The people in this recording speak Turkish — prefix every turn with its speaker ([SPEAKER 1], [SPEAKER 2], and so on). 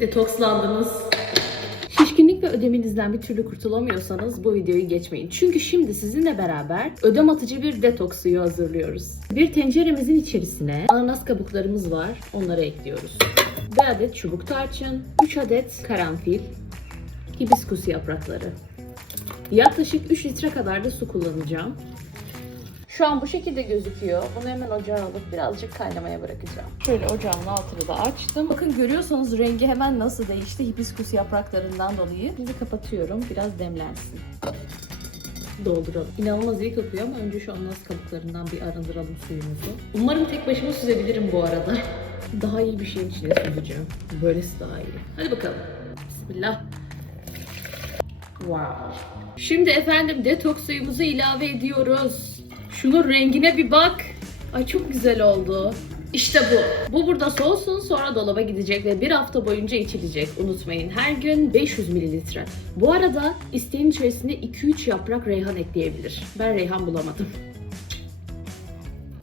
[SPEAKER 1] Detokslandınız. Şişkinlik ve ödeminizden bir türlü kurtulamıyorsanız bu videoyu geçmeyin. Çünkü şimdi sizinle beraber ödem atıcı bir detoks suyu hazırlıyoruz. Bir tenceremizin içerisine ananas kabuklarımız var. Onları ekliyoruz. Bir adet çubuk tarçın, 3 adet karanfil, hibiskus yaprakları. Yaklaşık 3 litre kadar da su kullanacağım. Şu an bu şekilde gözüküyor. Bunu hemen ocağa alıp birazcık kaynamaya bırakacağım. Şöyle ocağımın altını da açtım. Bakın görüyorsanız rengi hemen nasıl değişti hibiskus yapraklarından dolayı. Şimdi kapatıyorum. Biraz demlensin. Dolduralım. İnanılmaz iyi kokuyor ama önce şu ananas kabuklarından bir arındıralım suyumuzu. Umarım tek başıma süzebilirim bu arada. Daha iyi bir şeyin içine süzeceğim. Böylesi daha iyi. Hadi bakalım. Bismillah. Wow. Şimdi efendim detoks suyumuzu ilave ediyoruz. Şunun rengine bir bak. Ay çok güzel oldu. İşte bu. Bu burada soğusun sonra dolaba gidecek ve bir hafta boyunca içilecek. Unutmayın her gün 500 mililitre. Bu arada isteğin içerisine 2-3 yaprak reyhan ekleyebilir. Ben reyhan bulamadım.